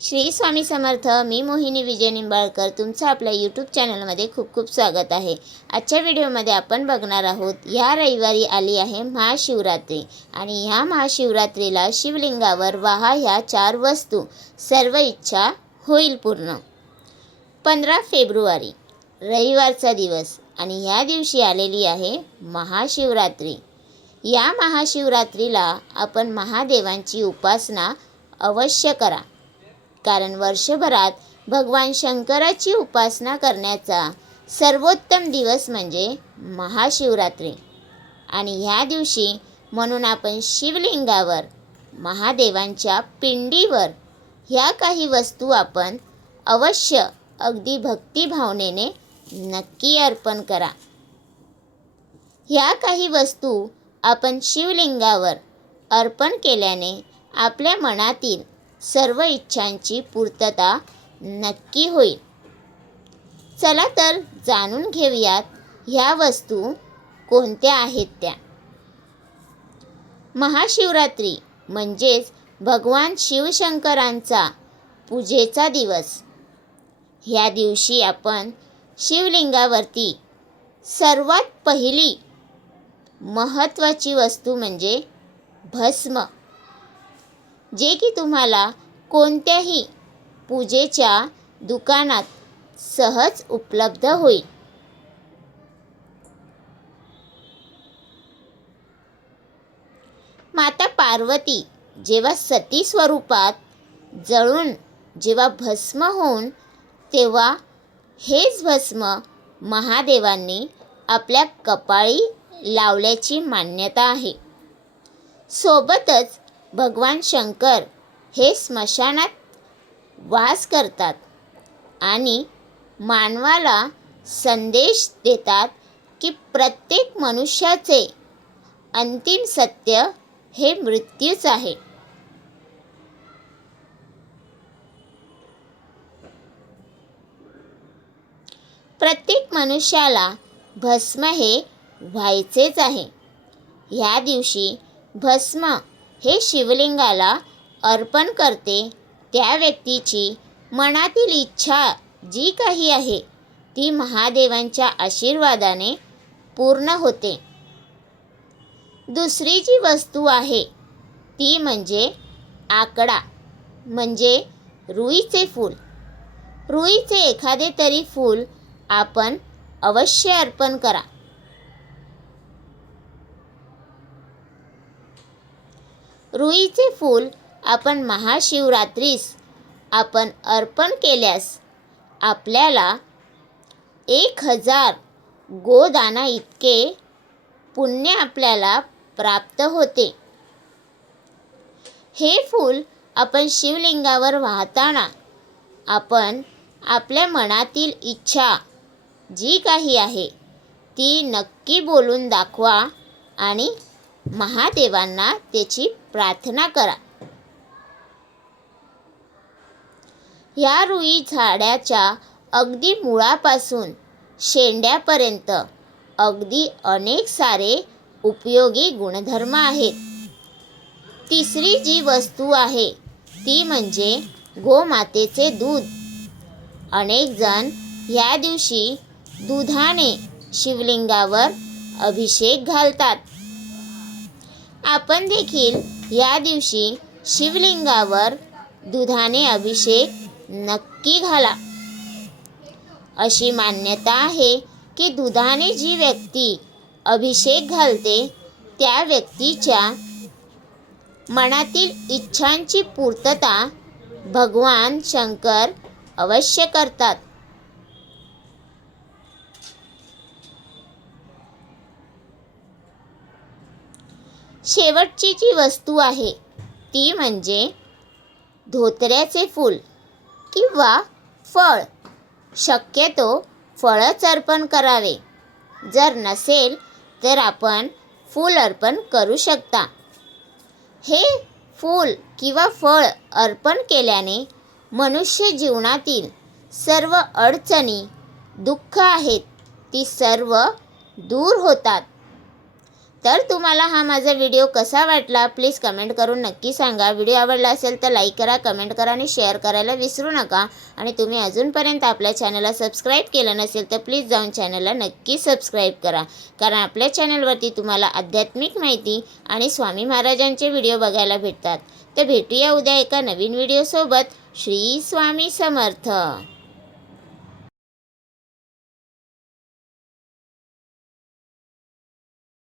श्री स्वामी समर्थ. मी मोहिनी विजय निंबाळकर तुमचं आपल्या यूट्यूब चॅनलमध्ये खूप खूप स्वागत आहे. आजच्या व्हिडिओमध्ये आपण बघणार आहोत, ह्या रविवारी आली आहे महाशिवरात्री आणि ह्या महाशिवरात्रीला शिवलिंगावर वाहा ह्या 4 वस्तू, सर्व इच्छा होईल पूर्ण. 15 फेब्रुवारी रविवारचा दिवस आणि ह्या दिवशी आलेली आहे महाशिवरात्री. या महाशिवरात्रीला आपण महादेवांची उपासना अवश्य करा, कारण वर्षभरात भगवान शंकराची उपासना करण्याचा सर्वोत्तम दिवस म्हणजे महाशिवरात्री. आणि ह्या दिवशी म्हणून आपण शिवलिंगावर, महादेवांच्या पिंडीवर ह्या काही वस्तू आपण अवश्य अगदी भक्तिभावनेने नक्की अर्पण करा. ह्या काही वस्तू आपण शिवलिंगावर अर्पण केल्याने आपल्या मनातील सर्व इच्छांची पूर्तता नक्की होईल. चला तर जाणून घेऊयात ह्या वस्तू कोणत्या आहेत त्या. महाशिवरात्री म्हणजेच भगवान शिवशंकरांचा पूजेचा दिवस. ह्या दिवशी आपण शिवलिंगावरती सर्वात पहिली महत्त्वाची वस्तू म्हणजे भस्म, जे की तुम्हाला कोणत्याही पूजेच्या दुकानात सहज उपलब्ध होईल. माता पार्वती जेव्हा सती स्वरूपात जळून जेव्हा भस्म होऊन, तेव्हा हेच भस्म महादेवांनी आपल्या कपाळी लावल्याची मान्यता आहे. सोबतच भगवान शंकर हे स्मशानात वास करतात आणि मानवाला संदेश देतात की प्रत्येक मनुष्याचे अंतिम सत्य हे मृत्यूच आहे. प्रत्येक मनुष्याला भस्म हे व्हायचेच आहे. ह्या दिवशी भस्म हे शिवलिंगाला अर्पण करते त्या व्यक्तीची मनातील इच्छा जी काही आहे ती महादेवांच्या आशीर्वादाने पूर्ण होते. दुसरी जी वस्तू आहे ती म्हणजे आकडा, म्हणजे रुईचे फूल. रुईचे एखादे तरी फूल आपण अवश्य अर्पण करा. रुईचे फूल आपण महाशिवरात्रीस आपण अर्पण केल्यास आपल्याला 1000 गोदाना इतके पुण्य आपल्याला प्राप्त होते. हे फूल आपण शिवलिंगावर वाहताना आपण आपल्या मनातील इच्छा जी काही आहे ती नक्की बोलून दाखवा आणि महादेवांना त्याची प्रार्थना करा. या रुई झाडाच्या अगदी मुळापासून शेंड्यापर्यंत अगदी अनेक सारे उपयोगी गुणधर्म आहेत. तिसरी जी वस्तू आहे ती म्हणजे गोमातेचे दूध. अनेक जण या दिवशी दुधाने शिवलिंगावर अभिषेक घालतात. आपण देखील या दिवशी शिवलिंगावर दुधाने अभिषेक नक्की घाला. अशी मान्यता आहे की दुधाने जी व्यक्ती अभिषेक घालते त्या व्यक्तीच्या मनातील इच्छांची पूर्तता भगवान शंकर अवश्य करतात. शेवटची जी वस्तू आहे ती म्हणजे धोत्र्याचे फूल किंवा फळ. शक्यतो फळच अर्पण करावे. जर नसेल तर आपण फूल अर्पण करू शकता. हे फूल किंवा फळ अर्पण केल्याने मनुष्य जीवनातील सर्व अडचणी, दुःख आहेत ती सर्व दूर होतात. तर तुम्हाला हा माझा व्हिडिओ कसा वाटला प्लीज कमेंट करून नक्की सांगा. व्हिडिओ आवडला असेल तर लाईक करा, कमेंट करा आणि शेअर करायला विसरू नका. आणि तुम्ही अजूनपर्यंत आपल्या चॅनलला सबस्क्राईब केलं नसेल तर प्लीज जाऊन चॅनलला नक्की सबस्क्राईब करा. कारण आपल्या चॅनलवरती तुम्हाला आध्यात्मिक माहिती आणि स्वामी महाराजांचे व्हिडिओ बघायला भेटतात. तर भेटूया उद्या एका नवीन व्हिडिओसोबत. श्री स्वामी समर्थ.